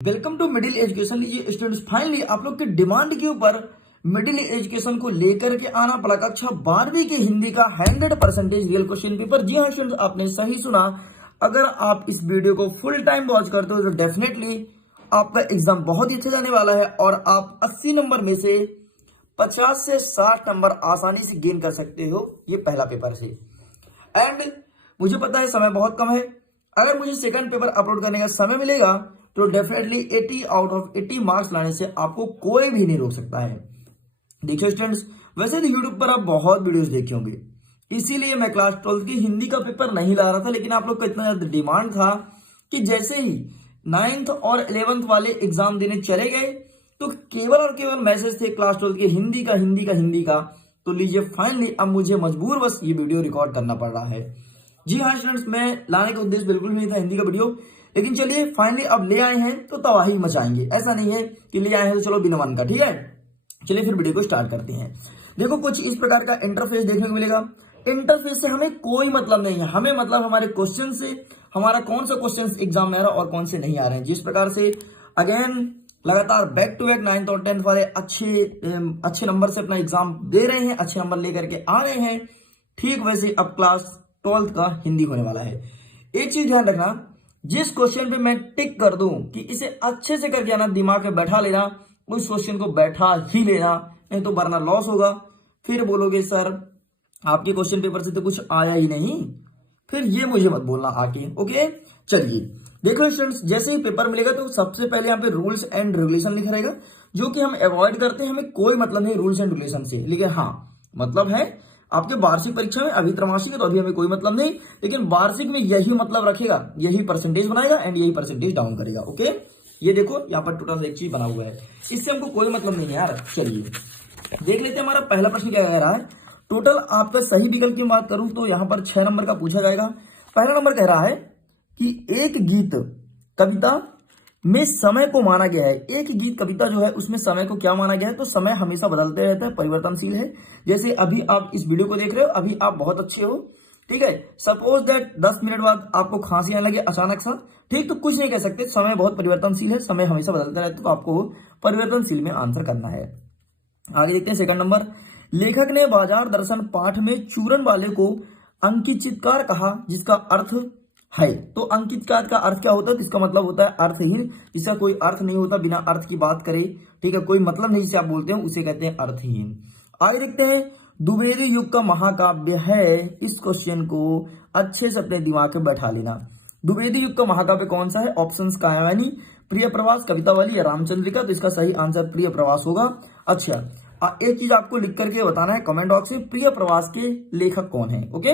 Welcome to middle education. लीजिए students, finally आप लोग की डिमांड के ऊपर मिडिल एजुकेशन को लेकर के आना पड़ा कक्षा 12वीं की हिंदी का 100% रियल क्वेश्चन पेपर। जी हाँ स्टूडेंट्स, आपने सही सुना। अगर आप इस वीडियो को फुल टाइम वॉच करते हो तो डेफिनेटली आपका एग्जाम बहुत ही अच्छा जाने वाला है और आप 80 नंबर में से 50 से 60 नंबर आसानी से गेन कर सकते हो ये पहला पेपर से। एंड मुझे पता है समय बहुत कम है। अगर मुझे सेकंड पेपर अपलोड करने का समय मिलेगा तो डेफिनेटली 80 आउट ऑफ 80 मार्क्स लाने से आपको कोई भी नहीं रोक सकता है। देखिए स्टूडेंट्स, वैसे तो यूट्यूब पर आप बहुत वीडियोस देखे होंगे, इसीलिए मैं क्लास 12 की हिंदी का पेपर नहीं ला रहा था। लेकिन आप लोग का इतना ज्यादा डिमांड था कि जैसे ही 9th और 11th वाले एग्जाम देने चले गए तो केवल और केवल मैसेज थे क्लास 12 के हिंदी का। तो लीजिए फाइनली अब मुझे मजबूर बस ये वीडियो रिकॉर्ड करना पड़ रहा है। जी हाँ स्टूडेंट्स, मैं लाने का उद्देश्य बिल्कुल नहीं था हिंदी का वीडियो, लेकिन चलिए फाइनली अब ले आए हैं तो तबाही मचाएंगे। ऐसा नहीं है कि ले आए हैं तो चलो बिना मन का, ठीक है। चलिए फिर वीडियो को स्टार्ट करते हैं। देखो कुछ इस प्रकार का इंटरफेस देखने को मिलेगा। इंटरफेस से हमें कोई मतलब नहीं है, हमें मतलब हमारे क्वेश्चन से, हमारा कौन सा क्वेश्चन एग्जाम में आ रहा है और कौन से नहीं आ रहे हैं। जिस प्रकार से अगेन लगातार बैक टू बैक 9th और 10th वाले अच्छे नंबर से अपना एग्जाम दे रहे हैं, अच्छे नंबर लेकर के आ रहे हैं, ठीक वैसे अब क्लास 12th का हिंदी होने वाला है। एक चीज ध्यान रखना, जिस क्वेश्चन पे मैं टिक कर दूं कि इसे अच्छे से करके आना, दिमाग में बैठा लेना, उस क्वेश्चन को बैठा ही लेना, नहीं तो वरना लॉस होगा। फिर बोलोगे सर आपके क्वेश्चन पेपर से तो कुछ आया ही नहीं, फिर ये मुझे मत बोलना आके, ओके। चलिए देखो स्टूडेंट्स, जैसे ही पेपर मिलेगा तो सबसे पहले यहाँ पे रूल्स एंड रेगुलेशन लिखा रहेगा, जो कि हम अवॉइड करते हैं। हमें कोई मतलब नहीं रूल्स एंड रेगुलेशन से, लेकिन हाँ मतलब है आपके वार्षिक परीक्षा में। अभी त्रैमासिक है तो अभी हमें कोई मतलब नहीं, लेकिन वार्षिक में यही मतलब रखेगा, यही परसेंटेज बनाएगा एंड यही परसेंटेज डाउन करेगा, ओके। ये देखो यहाँ पर टोटल एक चीज बना हुआ है, इससे हमको कोई मतलब नहीं है यार। चलिए देख लेते हैं हमारा पहला प्रश्न क्या कह रहा है। टोटल आपका सही विकल्प की बात करूं तो यहाँ पर 6 नंबर का पूछा जाएगा। पहला नंबर कह रहा है कि एक गीत कविता में समय को माना गया है। एक गीत कविता जो है उसमें समय को क्या माना गया है, तो समय हमेशा बदलते रहता है, परिवर्तनशील है। जैसे अभी आप इस वीडियो को देख रहे हो, अभी आप बहुत अच्छे हो, ठीक है। सपोज दैट 10 मिनट बाद आपको खांसी आने लगे अचानक सा, ठीक, तो कुछ नहीं कह सकते, समय बहुत परिवर्तनशील है, समय हमेशा बदलता रहता है, तो आपको परिवर्तनशील में आंसर करना है। आगे देखते हैं सेकंड नंबर। लेखक ने बाजार दर्शन पाठ में चूरन वाले को अंकितकार कहा, जिसका अर्थ है। तो अंकितकार का अर्थ क्या होता है, तो इसका मतलब होता है अर्थहीन, जिसका कोई अर्थ नहीं होता, बिना अर्थ की बात करे, ठीक है, कोई मतलब नहीं जिसे आप बोलते हैं उसे कहते हैं अर्थहीन। आगे देखते हैं, द्विवेदी युग का महाकाव्य है। इस क्वेश्चन को अच्छे से अपने दिमाग में बैठा लेना। द्विवेदी युग का महाकाव्य कौन सा है? ऑप्शंस कायायनी, प्रिय प्रवास, कवितावली या रामचंद्रिका। तो इसका सही आंसर प्रिय प्रवास होगा। अच्छा, एक चीज आपको लिख करके बताना है कमेंट बॉक्स में, प्रिय प्रवास के लेखक कौन है, ओके।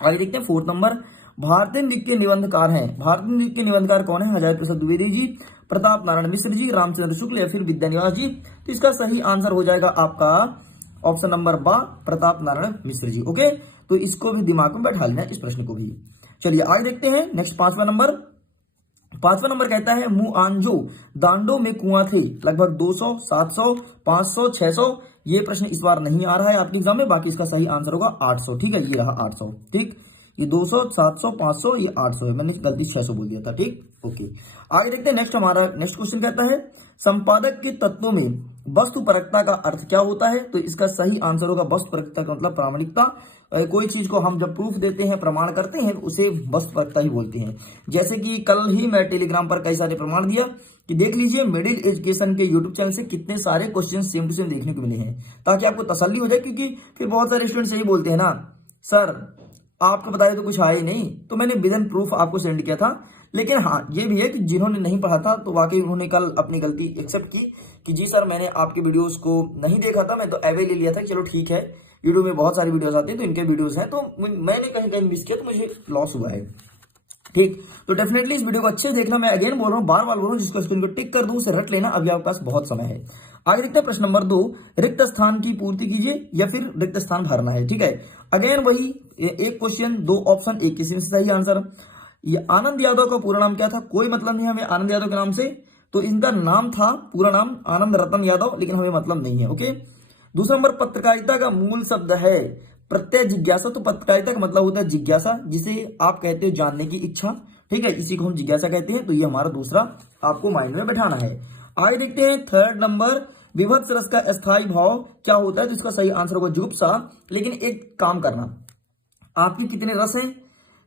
आगे देखते हैं फोर्थ नंबर। भारतीय नृत्य के निबंधकार हैं। भारतीय नृत्य के निबंधकार कौन है? हजारी प्रसाद द्विवेदी जी, प्रताप नारायण मिश्र जी, रामचंद्र शुक्ल या फिर विद्यानिवास जी। तो इसका सही आंसर हो जाएगा आपका ऑप्शन नंबर बा, प्रताप नारायण मिश्र जी, ओके। तो इसको भी दिमाग में बैठा लेना, इस प्रश्न को भी। चलिए आगे देखते हैं नेक्स्ट पांचवा नंबर। पांचवा नंबर कहता है मुआंजो दांडो में कुआं थे लगभग 200, 700, 500, 600। ये प्रश्न इस बार नहीं आ रहा है आपके एग्जाम में, बाकी इसका सही आंसर होगा 800, ठीक है। ये रहा 800, ठीक। ये 200, 700, 500, ये 800 है, मैंने गलती 600 बोल दिया था, ठीक, ओके। आगे देखते हैं नेक्स्ट। हमारा नेक्स्ट क्वेश्चन कहता है संपादक के तत्वों में वस्तुपरकता का अर्थ क्या होता है? तो इसका सही आंसर होगा वस्तुपरकता का मतलब प्रामाणिकता। कोई चीज को हम जब प्रूफ देते हैं, प्रमाण करते हैं, उसे वस्तुपरकता ही बोलते हैं। जैसे कि कल ही मैं टेलीग्राम पर कई सारे प्रमाण दिया कि देख लीजिए मिडिल एजुकेशन के यूट्यूब चैनल से कितने सारे क्वेश्चन सेम टू सेम देखने को मिले हैं, ताकि आपको तसल्ली हो जाए। क्योंकि फिर बहुत सारे स्टूडेंट्स यही बोलते हैं ना, सर आपको बताया तो कुछ आया ही नहीं, तो मैंने विद प्रूफ आपको सेंड किया था। लेकिन हाँ ये भी है कि जिन्होंने नहीं पढ़ा था तो वाकई उन्होंने कल अपनी गलती एक्सेप्ट की कि जी सर मैंने आपके वीडियोस को नहीं देखा था, मैं तो एवे ले लिया था, चलो ठीक है, यूट्यूब में बहुत सारी वीडियोस आती हैं तो इनके वीडियोस हैं, तो मैंने कहीं कहीं मिस किया तो मुझे लॉस हुआ है, ठीक। तो डेफिनेटली इस वीडियो को अच्छे से देखना। मैं अगेन बोल रहा हूँ, बार बार बोल रहा हूँ, जिसको स्क्रीन को टिक कर दूं उसे रट लेना, अभी आपके पास बहुत समय है। आगे देखते हैं प्रश्न नंबर 2। रिक्त स्थान की पूर्ति कीजिए या फिर रिक्त स्थान भरना है, ठीक है। अगेन वही एक क्वेश्चन, 2 ऑप्शन, एक किसी में सही आंसर। ये आनंद यादव का पूरा नाम क्या था? कोई मतलब नहीं हमें आनंद यादव के नाम से, तो इनका नाम था पूरा नाम आनंद रतन यादव, लेकिन हमें मतलब नहीं है, ओके। दूसरा नंबर, पत्रकारिता का मूल शब्द है प्रत्यय जिज्ञासा। तो पत्रकारिता का मतलब होता है जिज्ञासा, जिसे आप कहते हो जानने की इच्छा, ठीक है, इसी को हम जिज्ञासा कहते हैं। तो ये हमारा दूसरा आपको माइंड में बैठाना है। आगे देखते हैं थर्ड नंबर, विभत्स रस का अस्थायी भाव क्या होता है? तो इसका सही आंसर होगा जुगुप्सा। लेकिन एक काम करना, आपके कितने रस हैं?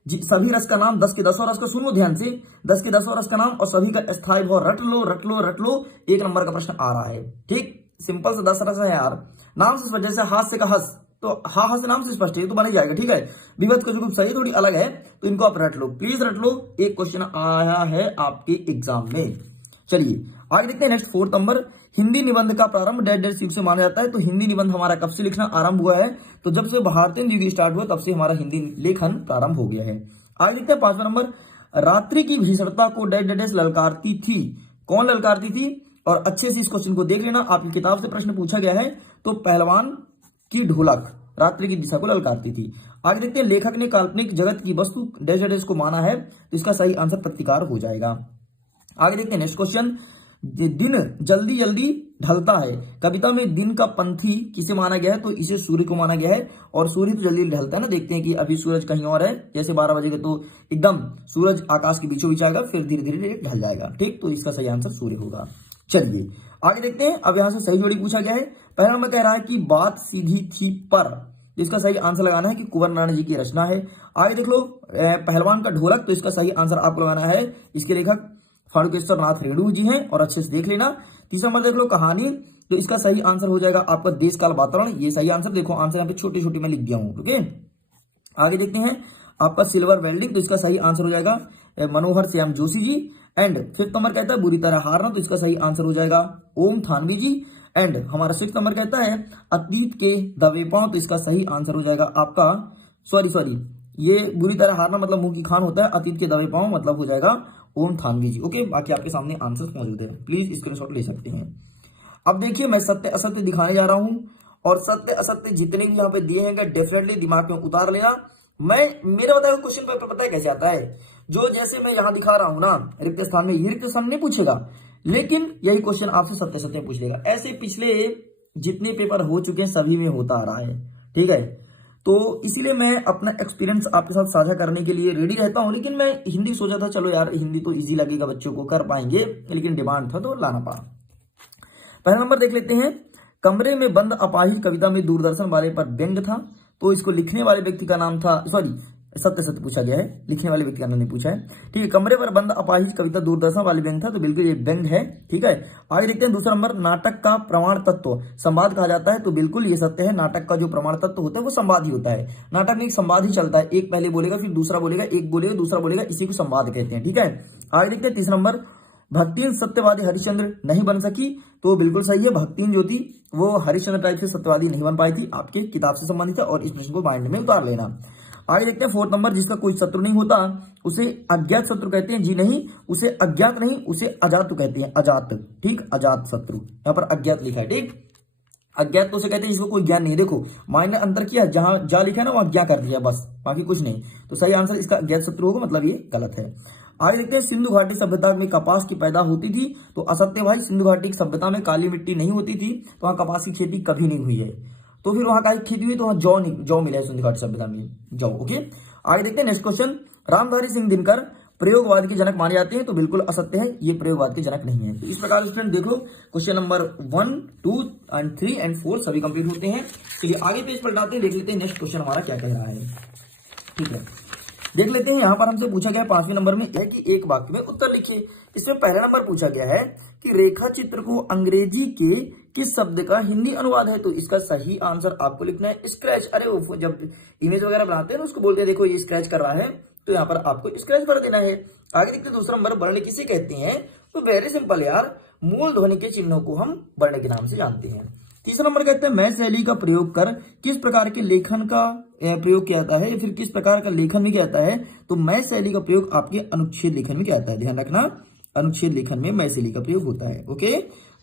सभी रस का नाम 10 के 10 रस का सुनो ध्यान से, 10 के 10 रस का नाम और सभी का अस्थायी भाव रट लो रट लो रट लो। 1 नंबर का प्रश्न आ रहा है। ठीक, सिंपल से 10 रस है यार, नाम से वजह से हास्य का हस, तो हा से नाम से स्पष्ट है तो बन जाएगा। ठीक है, विभत्स का जुगुप्सा सही थोड़ी अलग है, तो इनको आप रट लो, प्लीज रट लो। एक क्वेश्चन आया है आपके एग्जाम में। चलिए आगे देखते हैं नेक्स्ट फोर्थ नंबर, हिंदी निबंध का प्रारंभ डेट युग से माना जाता है। तो हिंदी निबंध हमारा कब से लिखना आरंभ हुआ है? तो जब से भारतीय युग स्टार्ट हुआ तब से हमारा हिंदी लेखन प्रारंभ हो गया है। आगे देखते हैं 5वां नंबर, रात्रि की भीषणता को डेट ललकारती थी। कौन ललकारती थी? और अच्छे से इस क्वेश्चन को देख लेना, आपकी किताब से प्रश्न पूछा गया है। तो पहलवान की ढोलक रात्रि की दिशा को ललकारती थी। आगे देखते हैं, लेखक ने काल्पनिक जगत की वस्तु डेट को माना है। तो इसका सही आंसर प्रतिकार हो जाएगा। आगे देखते हैं नेक्स्ट क्वेश्चन, दिन जल्दी जल्दी ढलता है। कविता में दिन का पंथी किसे माना गया है? तो इसे सूर्य को माना गया है। और सूर्य तो जल्दी ढलता है ना, देखते हैं कि अभी सूरज कहीं और है, जैसे 12 बजेगा तो एकदम सूरज आकाश के बीचों बीच आएगा, फिर धीरे धीरे ढल जाएगा। ठीक, तो इसका सही आंसर सूर्य होगा। चलिए आगे देखते हैं, अब यहां से सही जोड़ी पूछा गया है। पहला नंबर कह रहा है कि बात सीधी थी पर, इसका सही आंसर लगाना है कि कुंवर नारायण जी की रचना है। आगे देख लो, पहलवान का ढोलक, तो इसका सही आंसर आपको लगाना है, इसके लेखक फाड़ुकेश्वर नाथ रेणु जी हैं, और अच्छे से देख लेना। तीसरा नंबर देख लो, कहानी, तो इसका सही आंसर हो जाएगा आपका देश काल वातावरण। ये सही आंसर, देखो आंसर यहाँ पे छोटे छोटे में लिख दिया हूं। ओके, आगे देखते हैं आपका सिल्वर वेल्डिंग, तो इसका सही आंसर हो जाएगा मनोहर Shyam Joshi ji. And fifth number कहता है बुरी तरह हारना, तो इसका सही आंसर हो जाएगा ओम थानवी जी। एंड हमारा सिक्स नंबर कहता है अतीत के दबेपन, तो इसका सही आंसर हो जाएगा आपका सॉरी ये बुरी तरह हारना मतलब मुंह की खान होता है, अतीत के दबेपन मतलब हो जाएगा ओम थानवी जी। ओके, बाकी आपके सामने आंसर्स मौजूद है, प्लीज स्क्रीनशॉट ले सकते हैं। अब देखिए, मैं सत्य असत्य दिखाने जा रहा हूं, और सत्य असत्य जितने भी यहाँ पे दिए हैं डेफिनेटली दिमाग में उतार लेना। मेरे बताया क्वेश्चन पेपर पता है कैसे आता है? जो जैसे मैं यहाँ दिखा रहा हूं ना, रिक्त स्थान में, ये रिक्त स्थान नहीं पूछेगा, लेकिन यही क्वेश्चन आपसे सत्य सत्य पूछ लेगा। ऐसे पिछले जितने पेपर हो चुके हैं सभी में होता आ रहा है। ठीक है, तो इसीलिए मैं अपना एक्सपीरियंस आपके साथ साझा करने के लिए रेडी रहता हूं। लेकिन मैं हिंदी सोचा था, चलो यार हिंदी तो इजी लगेगा, बच्चों को कर पाएंगे, लेकिन डिमांड था तो लाना पड़ा। पहला नंबर देख लेते हैं, कमरे में बंद अपाहिज कविता में दूरदर्शन वाले पर व्यंग था। तो इसको लिखने वाले व्यक्ति का नाम था, सत्य सत्य पूछा गया है, लिखने वाले व्यक्ति का नाम नहीं पूछा है। ठीक है, कमरे पर बंद अपाहिज कविता दूरदर्शन वाले व्यंग था, तो बिल्कुल ये व्यंग है। ठीक है, आगे देखते हैं दूसरा नंबर, नाटक का प्रमाण तत्व संवाद कहा जाता है। तो बिल्कुल ये सत्य है, नाटक का जो प्रमाण तत्व होता है वो संवाद ही होता है। नाटक में एक संवाद ही चलता है, एक पहले बोलेगा फिर दूसरा बोलेगा, एक बोलेगा दूसरा बोलेगा, इसी को संवाद कहते हैं। ठीक है, आगे देखते हैं तीसरा नंबर, भक्तिन सत्यवादी हरिश्चंद्र नहीं बन सकी। तो बिल्कुल सही है, भक्तिन जो थी वो हरिश्चंद्र टाइप से सत्यवादी नहीं बन पाई थी, आपके किताब से संबंधित है, और इस प्रश्न को माइंड में उतार लेना। आगे देखते हैं फोर्थ नंबर, जिसका कोई शत्रु नहीं होता उसे अज्ञात शत्रु कहते हैं। जी नहीं, उसे अज्ञात नहीं, उसे अजात कहते हैं, अजात। ठीक, अजात शत्रु, यहाँ पर अज्ञात लिखा है। ठीक, अज्ञात तो उसे कहते हैं जिसको कोई ज्ञान नहीं। देखो माइंड ने अंतर किया, जहां जा लिखा है ना वहां ज्ञा कर दिया, बस बाकी कुछ नहीं। तो सही आंसर इसका अज्ञात शत्रु होगा, मतलब ये गलत है। आगे देखते हैं, सिंधु घाटी सभ्यता में कपास की पैदा होती थी। तो असत्य भाई, सिंधु घाटी की सभ्यता में काली मिट्टी नहीं होती थी, तो वहां कपास की खेती कभी नहीं हुई है। तो फिर वहां काली खेती हुई तो वहां जौ मिला है सिंधु घाटी सभ्यता में, जौ। ओके, आगे देखते हैं नेक्स्ट क्वेश्चन, रामधारी सिंह दिनकर प्रयोगवाद के जनक माने जाते हैं। तो बिल्कुल असत्य है, ये प्रयोगवाद के जनक नहीं है। तो इस प्रकार स्टूडेंट देख लो, क्वेश्चन नंबर 1, 2 एंड 3 एंड 4 सभी कंप्लीट होते हैं। चलिए आगे पेज पलटाते हैं, देख लेते हैं नेक्स्ट क्वेश्चन हमारा क्या कह रहा है। ठीक है, देख लेते हैं, यहाँ पर हमसे पूछा गया 5वें नंबर में है कि एक वाक्य में उत्तर लिखिए। इसमें पहला नंबर पूछा गया है कि रेखा चित्र को अंग्रेजी के किस शब्द का हिंदी अनुवाद है। तो इसका सही आंसर आपको लिखना है स्क्रैच। अरे वो जब इमेज वगैरह बनाते हैं ना, उसको बोलते हैं देखो ये स्क्रैच कर रहा है, तो यहाँ पर आपको स्क्रैच भर देना है। आगे देखते हैं दूसरा नंबर, वर्ण किसे कहते हैं। तो वेरी सिंपल यार, मूल ध्वनि के चिन्हों को हम वर्ण के नाम से जानते हैं। तीसरा नंबर कहते हैं, मैं शैली का प्रयोग कर किस प्रकार के लेखन का प्रयोग किया जाता है, या फिर किस प्रकार का लेखन में किया जाता है। तो मैं शैली का प्रयोग आपके अनुच्छेद लेखन में किया जाता है, ध्यान रखना, अनुच्छेद लेखन में मैं शैली का प्रयोग होता है। ओके,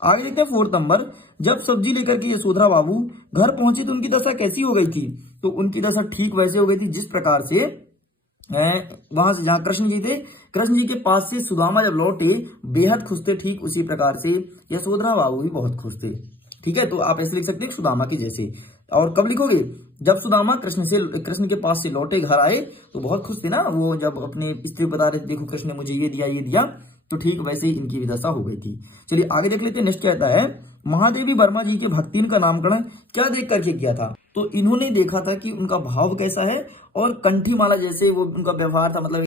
आगे देखते हैं फोर्थ नंबर, जब सब्जी लेकर के यशोधरा बाबू घर पहुंचे तो उनकी दशा कैसी हो गई थी। तो उनकी दशा ठीक वैसे हो गई थी जिस प्रकार से वहां से जहां कृष्ण जी थे, कृष्ण जी के पास से सुदामा जब लौटे बेहद खुश थे, ठीक उसी प्रकार से यशोधरा बाबू भी बहुत खुश थे। ठीक है, तो आप ऐसे लिख सकते हैं सुदामा के जैसे। और कब लिखोगे, जब सुदामा कृष्ण के पास से लौटे, घर आए तो बहुत खुश थे ना वो, जब अपने स्त्री बता रहे थे देखो कृष्ण ने मुझे ये दिया, तो ठीक वैसे ही इनकी भी दशा हो गई थी। चलिए आगे देख लेते हैं। नेक्स्ट कहता है महादेवी वर्मा जी के भक्तिन का नामकरण क्या देख करके किया था? तो इन्होंने देखा था कि उनका भाव कैसा है और कंठी माला जैसे वो उनका व्यवहार था, मतलब